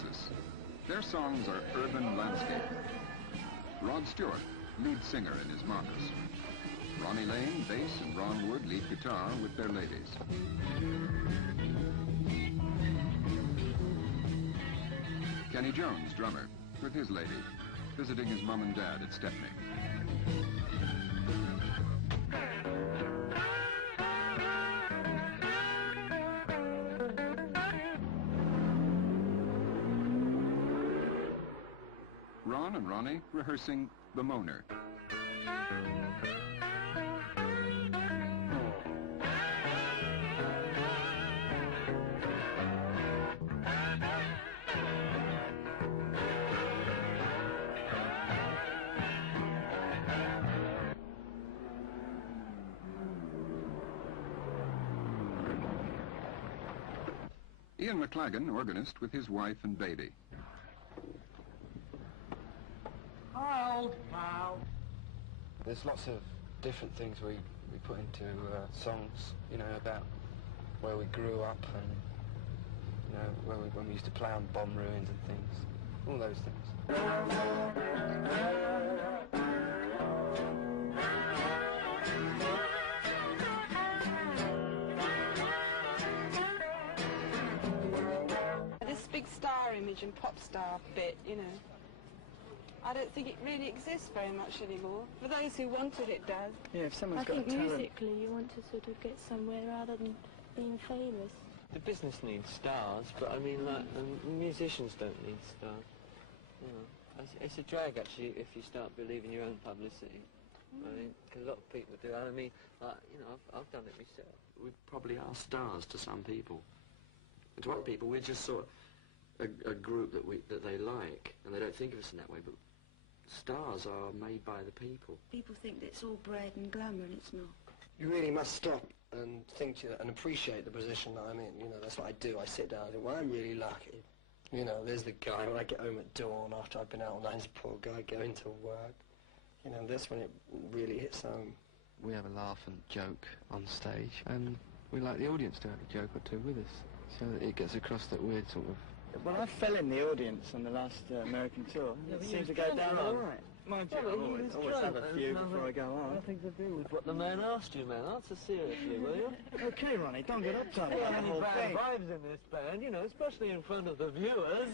Oasis. Their songs are urban landscape. Rod Stewart, lead singer in his Marcus. Ronnie Lane, bass, and Ron Wood, lead guitar with their ladies. Kenny Jones, drummer, with his lady, visiting his mom and dad at Stepney. Ron and Ronnie rehearsing The Moaner. Ian McLagan, organist, with his wife and baby. There's lots of different things we put into songs, you know, about where we grew up and, you know, when we used to play on bomb ruins and things, all those things. This big star image and pop star bit, you know, I don't think it really exists very much anymore. For those who want it, it does. Yeah, if someone's got a talent. I think musically you want to sort of get somewhere rather than being famous. The business needs stars, but I mean, like, musicians don't need stars. You know, it's a drag, actually, if you start believing your own publicity. I mean, because a lot of people do. I mean, like, you know, I've done it myself. We probably are stars to some people. And to other people, we're just sort of a group that they like, and they don't think of us in that way, but stars are made by the people. People think that it's all bread and glamour, and it's not. You really must stop and think and appreciate the position that I'm in. You know, that's what I do. I sit down and think, well, I'm really lucky. You know, there's the guy when I get home at dawn after I've been out all night, there's a poor guy going to work. You know, that's when it really hits home. We have a laugh and joke on stage, and we like the audience to have a joke or two with us, so that it gets across that we're sort of... Well, I fell in the audience on the last American tour. Yeah, it seemed to go down all right. Mind you, I always have a few before I go on. Nothing to do with what the man asked you, man. Answer seriously, will you? Okay, Ronnie, don't get uptight about the whole bad thing. vibes in this band, you know, especially in front of the viewers.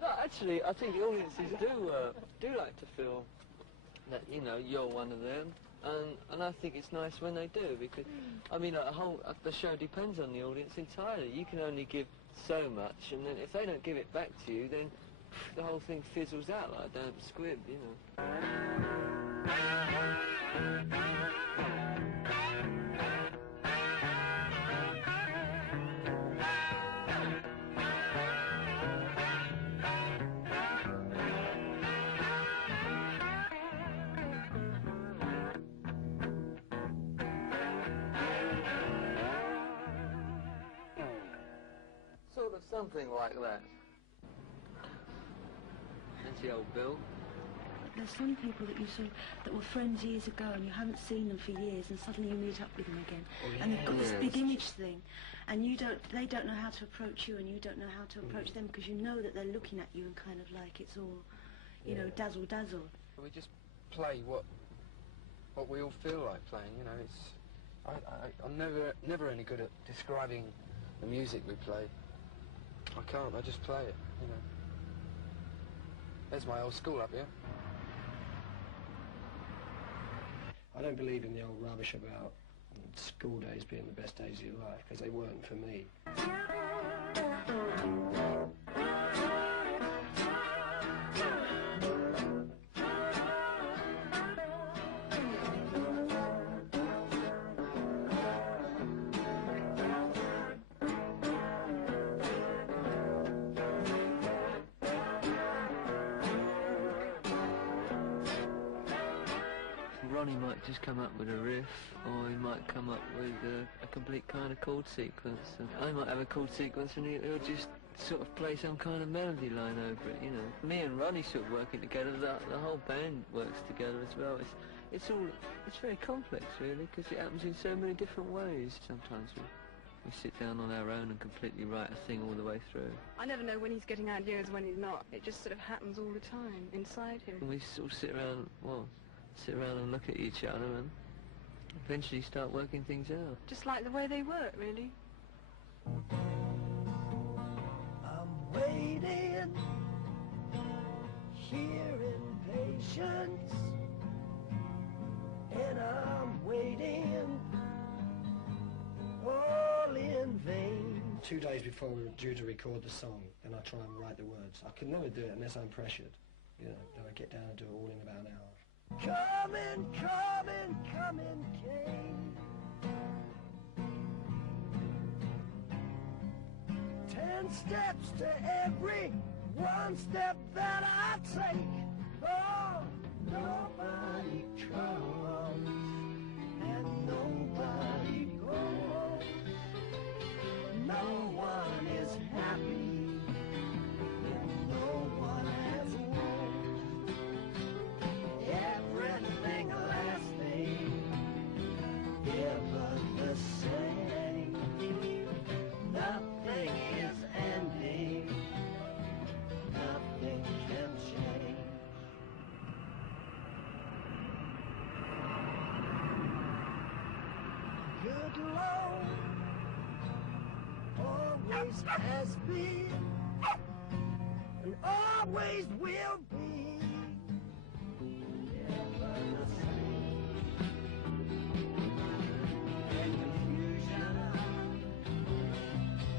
No, actually, I think the audiences do like to feel that, you know, you're one of them. And I think it's nice when they do, because, I mean, the show depends on the audience entirely. You can only give so much, and then if they don't give it back to you, then the whole thing fizzles out like a damn squib, you know. Sort of something like that. That's the old Bill. There's some people that that were friends years ago and you haven't seen them for years, and suddenly you meet up with them again. Oh, yeah. And they've got this big image thing, and they don't know how to approach you, and you don't know how to approach them, because you know that they're looking at you and kind of like it's all, you know, dazzle dazzle. We just play what we all feel like playing, you know. It's I'm never any good at describing the music we play. I can't, I just play it, you know. There's my old school up here. I don't believe in the old rubbish about school days being the best days of your life, because they weren't for me. Ronnie might just come up with a riff, or he might come up with a complete kind of chord sequence. And I might have a chord sequence and he'll just sort of play some kind of melody line over it, you know. Me and Ronnie sort of working together, the whole band works together as well. It's very complex really, because it happens in so many different ways. Sometimes we sit down on our own and completely write a thing all the way through. I never know when he's getting ideas, when he's not. It just sort of happens all the time inside him. And we sort of sit around and look at each other and eventually start working things out. Just like the way they work, really. I'm waiting here in patience, and I'm waiting all in vain. 2 days before we were due to record the song, then I try and write the words. I can never do it unless I'm pressured. You know, then I get down and do it all in about an hour. Coming, coming, coming, came. 10 steps to every one step that I take. Oh, nobody comes and nobody goes. No one is happy and no one has woes. Everything lasting, ever the same. Nothing is ending, nothing can change. Good Lord, always has been, and always will be, ever the same. And confusion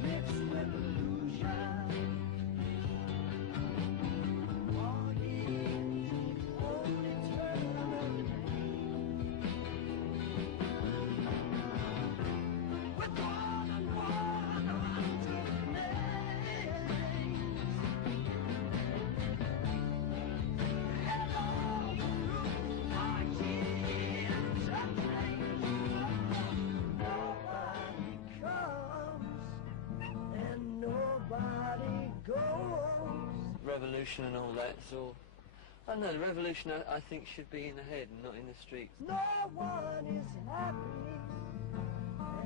mixed with illusion, walking on eternity. With one and one unto names, and all the rules are years of change. Nobody comes and nobody goes. Revolution and all that, so I don't know, the revolution I think should be in the head and not in the streets. No one is happy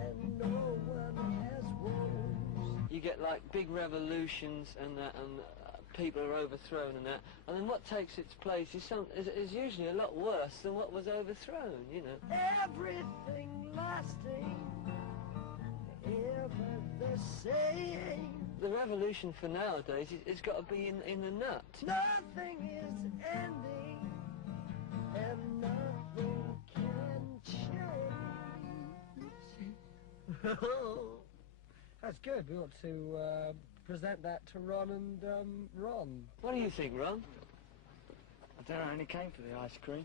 and no one has woes. You get like big revolutions and that, and people are overthrown and that, and then what takes its place is usually a lot worse than what was overthrown, you know. Everything lasting, ever the same. The revolution for nowadays, it's got to be in the nut. Nothing is ending and nothing can change. That's good. We ought to present that to Ron and Ron. What do you think, Ron? I don't know, I only came for the ice cream.